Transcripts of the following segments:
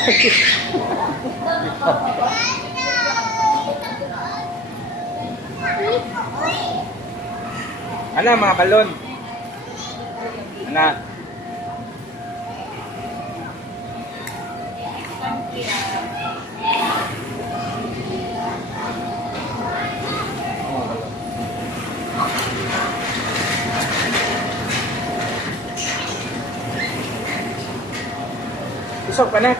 Ano mga balon? Ano? Usok pa na.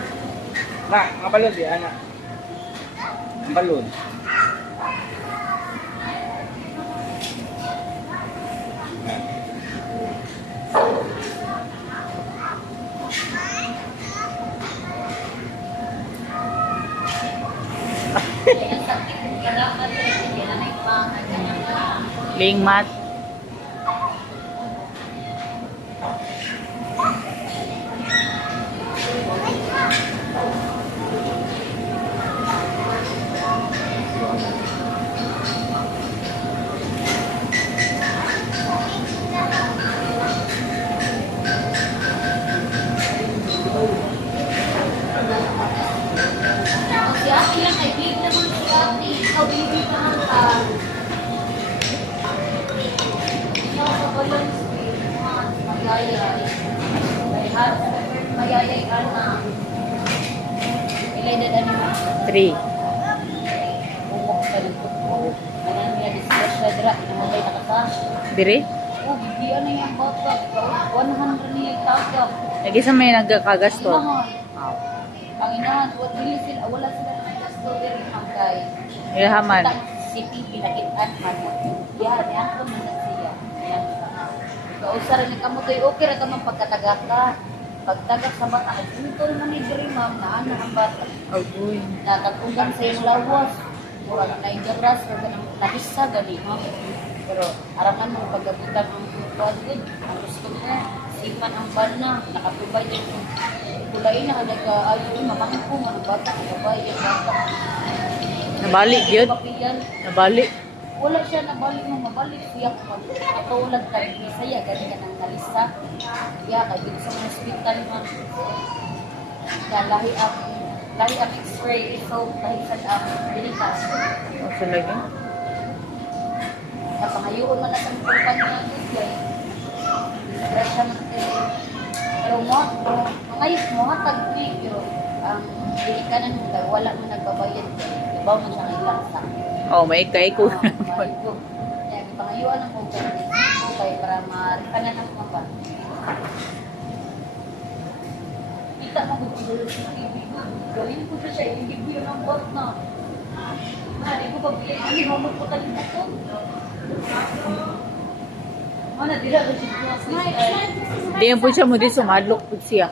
Mga balon di ana. Ang balon. Lingmat. Three. Biri? Oh, bigyan na yung bata. 100 niya taga. Lagi sa may nagkagasto. Ang inahan, wala sila ng gasto diri hangkay. Ilahaman. City pinakitaan man. Yan, yan ko man siya. Yan. Kausar ni kamo kay okay ra ka man pagkatagak ka. Pagtagak sa bata, ito man ni diri ma'am na ana ang bata. Agoy. Natatugan sa iyong lawas. Mura na naigabras o ganang nabisa gali. Pero araman mo pagkabutan ang pagod, ang gusto mo, siman ang bana, nakatubay din. Kulay na nag-ayaw, mamangko, mga bata, nagabay, yung bata. Nabalik yun? Nabalik. Wala siya nabalik mo, mabalik siya ko. Katulad tayo, Bisaya, ganyan ka ng nalisa. Kaya, kaya dito sa mga hospital man. Kaya lahi ang x-ray, so lahi sa dilitas. O talaga? Napangayoon man na sa mga na gugay. Presya man kayo. Pero mga tag-3, pero ang dilikanan mo, wala mo nagbabayad. Ibaw man siya ng ilang sa. Oh, may ikay ko. Kaya pangayuan ang organismo kaya para marikanan ang mga ba. Kita mo kung siguro sa TV ko. Gawin ko siya, hindi ko yun ang bot na. Hindi ko pabili. Ano, mamot ko tayo po. Mana, dila ko siya. Di yan po siya mo di sumadlok po siya.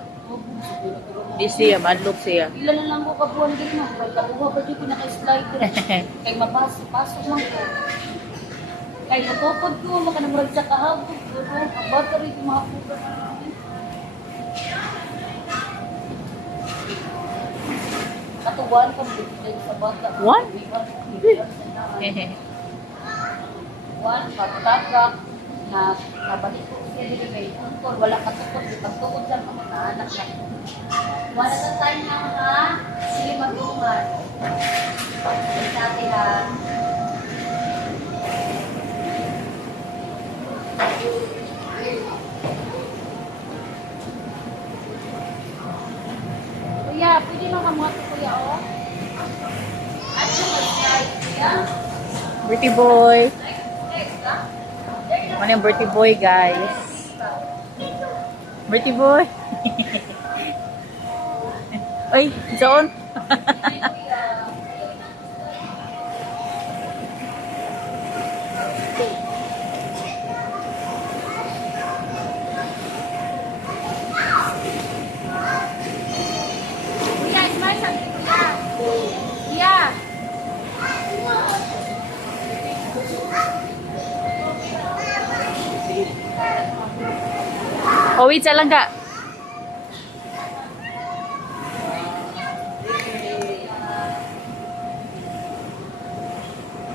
Di siya, madlok siya. Ilan na lang ko kabuhan din mo. Kaya kabuha pa dito naka-slider. Kaya mapasok lang ko. Kaya matupod ko, makanamurag sa kahapon. Ang battery ko mahapugan. Katuwan ko, bigyan sa bata. What? One, pagtagak, na nabalik ko siya dito kay Tuntol. Wala katukod, pagtukod sa mga anak na. One at a time na mga sige mag-uman. Sa atin ha. Kuya, pwede makamuha ko kuya o? Ano mag-slide kuya? Birthday boy. Ano yung birthday boy, guys? Birthday boy. Ay, John. Kuya, smile sa kuya. Kuya. Oh, wait, lang ka.